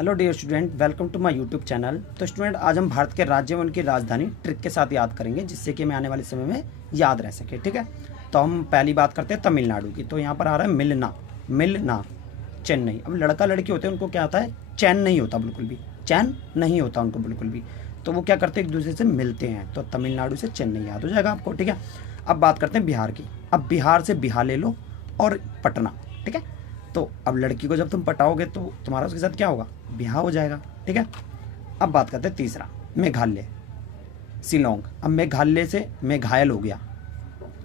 Hello dear student, welcome to my YouTube channel. तो student, आज हम भारत के राज्य और उनकी राजधानी ट्रिक के साथ याद करेंगे, जिससे कि हमें आने वाले समय में याद रह सके। ठीक है, तो हम पहली बात करते हैं तमिलनाडु की। तो यहाँ पर आ रहा है मिलना, मिलना, चेन्नई। अब लड़का लड़की होते हैं, उनको क्या होता है, चैन नहीं होता, बिल्कुल भी चैन नहीं होता उनको बिल्कुल भी। तो वो क्या करते हैं, एक दूसरे से मिलते हैं। तो तमिलनाडु से चेन्नई याद हो जाएगा आपको। ठीक है, अब बात करते हैं बिहार की। अब बिहार से बिहार ले लो और पटना। ठीक है, तो अब लड़की को जब तुम पटाओगे तो तुम्हारा उसके साथ क्या होगा, ब्याह हो जाएगा। ठीक है, अब बात करते हैं तीसरा, मेघालय, शिलोंग। अब मेघालय से मैं घायल हो गया,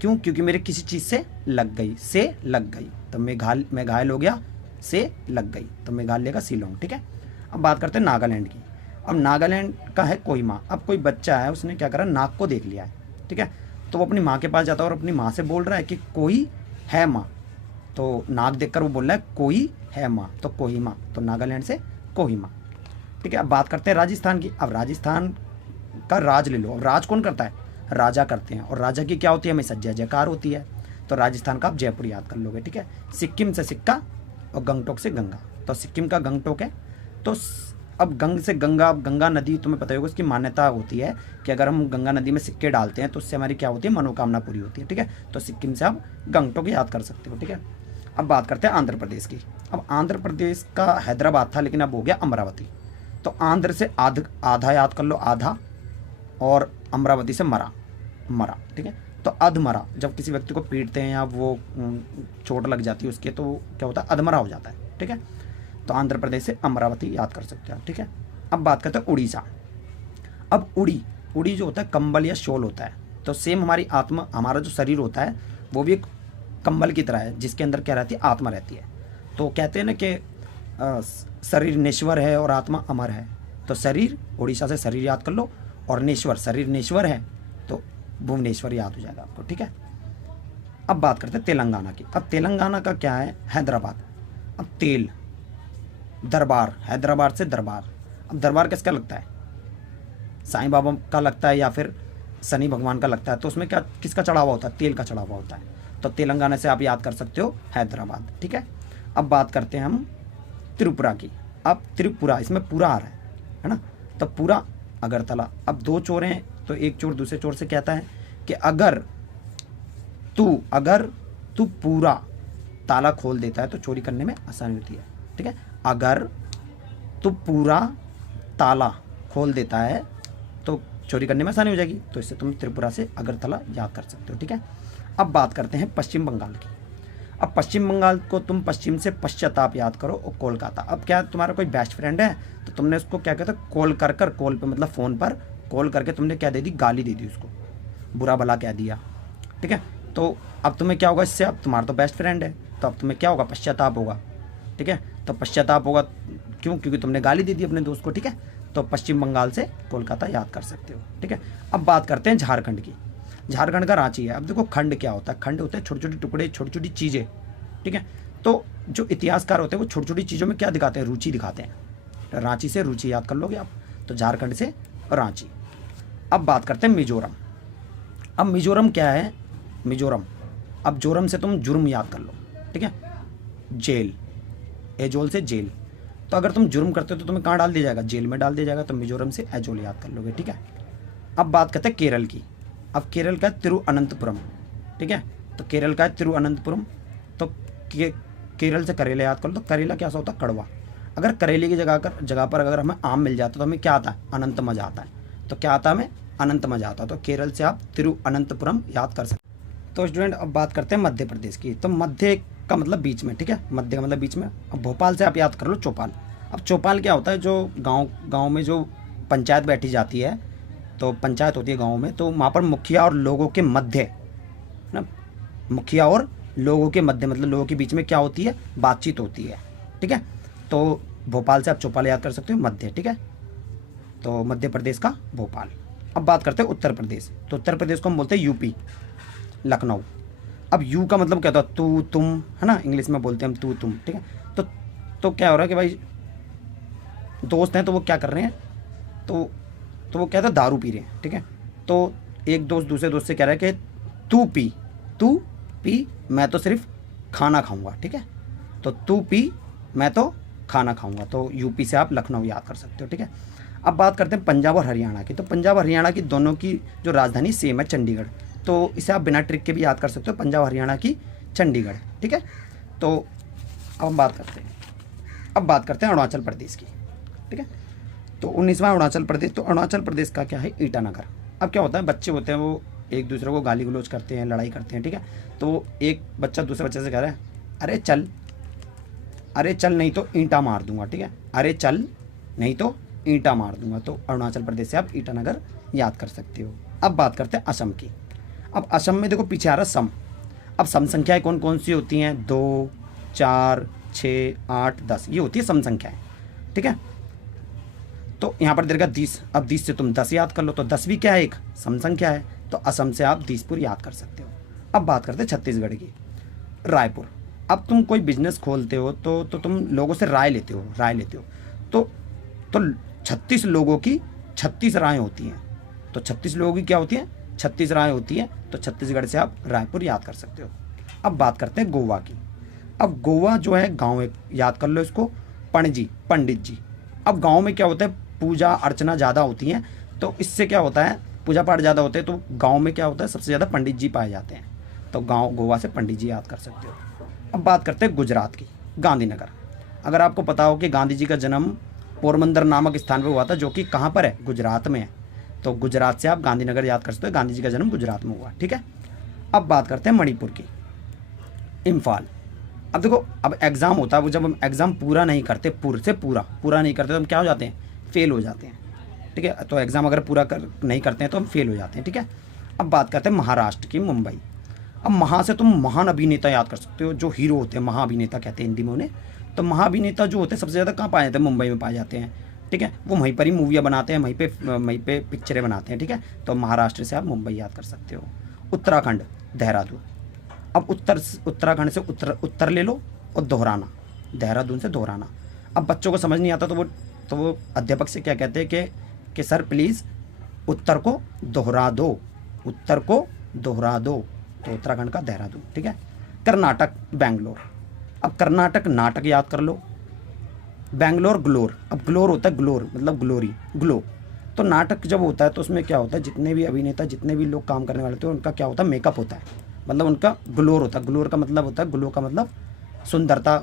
क्यों, क्योंकि मेरे किसी चीज़ से लग गई, से लग गई। तो मैं घायल हो गया, से लग गई, तो मेघालय का शिलोंग। ठीक है, अब बात करते हैं नागालैंड की। अब नागालैंड का है कोहिमा। अब कोई बच्चा है, उसने क्या करा, नाग को देख लिया है। ठीक है, तो वो अपनी माँ के पास जाता है और अपनी माँ से बोल रहा है कि कोई है माँ। तो नाग देखकर वो बोल रहा है कोई है माँ, तो कोहिमा। तो नागालैंड से कोहिमा। ठीक है, अब बात करते हैं राजस्थान की। अब राजस्थान का राज ले लो। अब राज कौन करता है, राजा करते हैं, और राजा की क्या होती है, हमेशा जय जयकार होती है। तो राजस्थान का आप जयपुर याद कर लोगे। ठीक है, सिक्किम से सिक्का और गंगटोक से गंगा। तो सिक्किम का गंगटोक है। तो अब गंग से गंगा, गंगा नदी तुम्हें पता होगा, उसकी मान्यता होती है कि अगर हम गंगा नदी में सिक्के डालते हैं तो उससे हमारी क्या होती है, मनोकामना पूरी होती है। ठीक है, तो सिक्किम से आप गंगटोक याद कर सकते हो। ठीक है, अब बात करते हैं आंध्र प्रदेश की। अब आंध्र प्रदेश का हैदराबाद था, लेकिन अब हो गया अमरावती। तो आंध्र से आधा याद कर लो, आधा, और अमरावती से मरा, मरा। ठीक है, तो अधमरा, जब किसी व्यक्ति को पीटते हैं या वो चोट लग जाती है उसके, तो क्या होता है, अधमरा हो जाता है। ठीक है, तो आंध्र प्रदेश से अमरावती याद कर सकते हैं। ठीक है, अब बात करते हैं उड़ीसा। अब उड़ी, उड़ी जो होता है कंबल या शॉल होता है। तो सेम हमारी आत्मा, हमारा जो शरीर होता है वो भी एक कंबल की तरह है, जिसके अंदर क्या रहती है, आत्मा रहती है। तो कहते हैं ना कि शरीर नेश्वर है और आत्मा अमर है। तो शरीर, उड़ीसा से शरीर याद कर लो, और नेश्वर, शरीर नेश्वर है तो भुवनेश्वर याद हो जाएगा आपको। ठीक है, अब बात करते हैं तेलंगाना की। अब तेलंगाना का क्या है, हैदराबाद। अब तेल, दरबार, हैदराबाद से दरबार। अब दरबार किसका लगता है, साईं बाबा का लगता है या फिर शनि भगवान का लगता है। तो उसमें क्या, किसका चढ़ावा होता है, तेल का चढ़ावा होता है। तो तेलंगाना से आप याद कर सकते हो हैदराबाद। ठीक है, अब बात करते हैं हम त्रिपुरा की। अब त्रिपुरा, इसमें पूरा आ रहा है ना, तो पूरा अगरतला। अब दो चोर हैं, तो एक चोर दूसरे चोर से कहता है कि अगर तू पूरा ताला खोल देता है तो चोरी करने में आसानी होती है। ठीक है, अगर तू पूरा ताला खोल देता है तो चोरी करने में आसानी हो जाएगी। तो इससे तुम त्रिपुरा से अगरतला याद कर सकते हो। ठीक है, अब बात करते हैं पश्चिम बंगाल की। अब पश्चिम बंगाल को तुम पश्चिम से पश्चाताप याद करो, और कोलकाता। अब क्या तुम्हारा कोई बेस्ट फ्रेंड है, तो तुमने उसको क्या कहते हैं, कॉल कर कर, कॉल पे मतलब फ़ोन पर कॉल करके तुमने क्या दे दी, गाली दे दी उसको, बुरा भला कह दिया। ठीक है, तो अब तुम्हें क्या होगा इससे, अब तुम्हारा तो बेस्ट फ्रेंड है, तो अब तुम्हें क्या होगा, पश्चाताप होगा। ठीक है, तो पश्चाताप होगा, क्यों, क्योंकि तुमने गाली दे दी अपने दोस्त को। ठीक है, तो पश्चिम बंगाल से कोलकाता याद कर सकते हो। ठीक है, अब बात करते हैं झारखंड की। झारखंड का रांची है। अब देखो, खंड क्या होता है, खंड होते हैं छोटे छोटे टुकड़े, छोटी छोटी चीज़ें। ठीक है, तो जो इतिहासकार होते हैं वो छोटी छोटी चीज़ों में क्या दिखाते हैं, रुचि दिखाते हैं। रांची से रुचि याद कर लोगे आप, तो झारखंड से रांची। अब बात करते हैं मिजोरम। अब मिजोरम क्या है, मिजोरम, अब जोरम से तुम जुर्म याद कर लो। ठीक है, जेल, एजोल से जेल। तो अगर तुम जुर्म करते हो तो तुम्हें कहाँ डाल दिया जाएगा, जेल में डाल दिया जाएगा। तो मिजोरम से एजोल याद कर लोगे। ठीक है, अब बात करते हैं केरल की। अब केरल का है तिरुअनंतपुरम। ठीक है, तो केरल का है तिरुअनंतपुरम। तो केरल से करेला याद कर लो। तो करेला क्या होता है, कड़वा। अगर करेले की जगह पर अगर हमें आम मिल जाता तो हमें क्या आता है, अनंत मजा आता है। तो क्या आता है, हमें अनंत मजा आता है। तो केरल से आप तिरुअनंतपुरम याद कर सकते। तो स्टूडेंट, अब बात करते हैं मध्य प्रदेश की। तो मध्य का मतलब बीच में। ठीक है, मध्य का मतलब बीच में। अब भोपाल से आप याद कर लो चौपाल। अब चौपाल क्या होता है, जो गाँव में जो पंचायत बैठी जाती है, तो पंचायत होती है गाँव में, तो वहाँ पर मुखिया और लोगों के मध्य ना, मुखिया और लोगों के मध्य मतलब लोगों के बीच में क्या होती है, बातचीत होती है। ठीक है, तो भोपाल से आप चौपाल याद कर सकते हो, मध्य। ठीक है, तो मध्य प्रदेश का भोपाल। अब बात करते हैं उत्तर प्रदेश। तो उत्तर प्रदेश को हम बोलते हैं यूपी, लखनऊ। अब यू का मतलब क्या होता है, तू तुम, है ना, इंग्लिश में बोलते हैं हम तू तुम। ठीक है, तो क्या हो रहा है कि भाई दोस्त हैं, तो वो क्या कर रहे हैं, तो वो क्या था, दारू पी रहे हैं। ठीक है, तो एक दोस्त दूसरे दोस्त से कह रहा है कि तू पी, मैं तो सिर्फ खाना खाऊंगा। ठीक है, तो तू पी, मैं तो खाना खाऊंगा, तो यूपी से आप लखनऊ याद कर सकते हो, ठीक है। अब बात करते हैं पंजाब और हरियाणा की। तो पंजाब हरियाणा की दोनों की जो राजधानी सेम है, चंडीगढ़, तो इसे आप बिना ट्रिक के भी याद कर सकते हो, पंजाब हरियाणा की चंडीगढ़, ठीक है। तो अब हम बात करते हैं अरुणाचल प्रदेश की, ठीक है। तो 19वां अरुणाचल प्रदेश। तो अरुणाचल प्रदेश का क्या है, ईटानगर। अब क्या होता है, बच्चे होते हैं वो एक दूसरे को गाली गलौज करते हैं, लड़ाई करते हैं, ठीक है। तो एक बच्चा दूसरे बच्चे से कह रहा है, अरे चल नहीं तो ईंटा मार दूंगा, ठीक है। अरे चल नहीं तो ईंटा मार दूंगा। तो अरुणाचल प्रदेश से आप ईटानगर याद कर सकते हो। अब बात करते हैं असम की। अब असम में देखो पीछे आ रहा सम। अब सम संख्याएं कौन कौन सी होती हैं, 2, 4, 6, 8, 10, ये होती है सम संख्याएं, ठीक है। तो यहाँ पर देगा 10। अब 10 से तुम 10 याद कर लो, तो 10 भी क्या है, एक सम संख्या है। तो असम से आप दिसपुर याद कर सकते हो। अब बात करते हैं छत्तीसगढ़ की, रायपुर। अब तुम कोई बिजनेस खोलते हो तो तुम लोगों से राय लेते हो, तो 36 लोगों की 36 राय होती हैं। तो 36 लोगों की क्या होती हैं, 36 राय होती हैं। तो छत्तीसगढ़ से आप रायपुर याद कर सकते हो। अब बात करते हैं गोवा की। अब गोवा जो है गांव एक याद कर लो इसको, पणजी, पंडित जी। अब गांव में क्या होता है, पूजा अर्चना ज़्यादा होती हैं, तो इससे क्या होता है, पूजा पाठ ज़्यादा होते हैं, तो गांव में क्या होता है, सबसे ज़्यादा पंडित जी पाए जाते हैं। तो गोवा से पंडित जी याद कर सकते हो। अब बात करते हैं गुजरात की, गांधीनगर। अगर आपको पता हो कि गांधी जी का जन्म पोरबंदर नामक स्थान पर हुआ था, जो कि कहाँ पर है, गुजरात में है। तो गुजरात से आप गांधीनगर याद कर सकते हो, गांधी जी का जन्म गुजरात में हुआ, ठीक है। अब बात करते हैं मणिपुर की, इम्फाल। अब देखो, अब एग्ज़ाम होता है, वो जब हम एग्ज़ाम पूरा नहीं करते, पूरा नहीं करते, तो हम क्या हो जाते हैं, फेल हो जाते हैं, ठीक है। तो एग्ज़ाम अगर पूरा नहीं करते हैं तो हम फेल हो जाते हैं, ठीक है। अब बात करते हैं महाराष्ट्र की, मुंबई। अब महा से तुम महान अभिनेता याद कर सकते हो, जो हीरो होते हैं, महाअभिनेता कहते हैं हिंदी में उन्हें। तो महाअभिनेता जो होते हैं सबसे ज़्यादा कहाँ पाए जाते हैं, मुंबई में पाए जाते हैं, ठीक है। वो वहीं पर ही मूवियाँ बनाते हैं, वहीं पे पिक्चरें बनाते हैं, ठीक है। तो महाराष्ट्र से आप मुंबई याद कर सकते हो। उत्तराखंड, देहरादून। अब उत्तराखंड से उत्तर ले लो और दोहराना, देहरादून से दोहराना। अब बच्चों को समझ नहीं आता तो वो अध्यापक से क्या कहते हैं कि सर प्लीज़ उत्तर को दोहरा दो, तो उत्तराखंड का देहरादून, ठीक है। कर्नाटक, बेंगलोर। अब कर्नाटक नाटक याद कर लो, बेंगलोर ग्लोर। अब ग्लोर होता है, ग्लोर मतलब ग्लोरी, ग्लो। तो नाटक जब होता है तो उसमें क्या होता है, जितने भी अभिनेता, जितने भी लोग काम करने वाले होते हैं, उनका क्या होता है, मेकअप होता है, मतलब उनका ग्लोर होता है। ग्लोर का मतलब होता है, ग्लो का मतलब सुंदरता,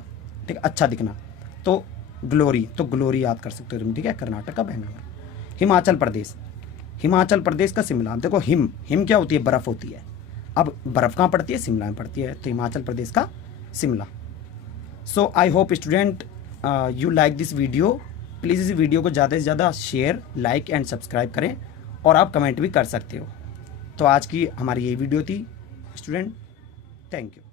ठीक, अच्छा दिखना। तो ग्लोरी, तो ग्लोरी याद कर सकते हो तुम, ठीक है। कर्नाटक का बेंगलोर। हिमाचल प्रदेश का शिमला। देखो हिम क्या होती है, बर्फ़ होती है। अब बर्फ़ कहाँ पड़ती है, शिमला में पड़ती है। तो हिमाचल प्रदेश का Shimla. So I hope student you like this video. Please इस वीडियो को ज़्यादा से ज़्यादा शेयर, लाइक एंड सब्सक्राइब करें, और आप कमेंट भी कर सकते हो। तो आज की हमारी ये वीडियो थी स्टूडेंट, थैंक यू।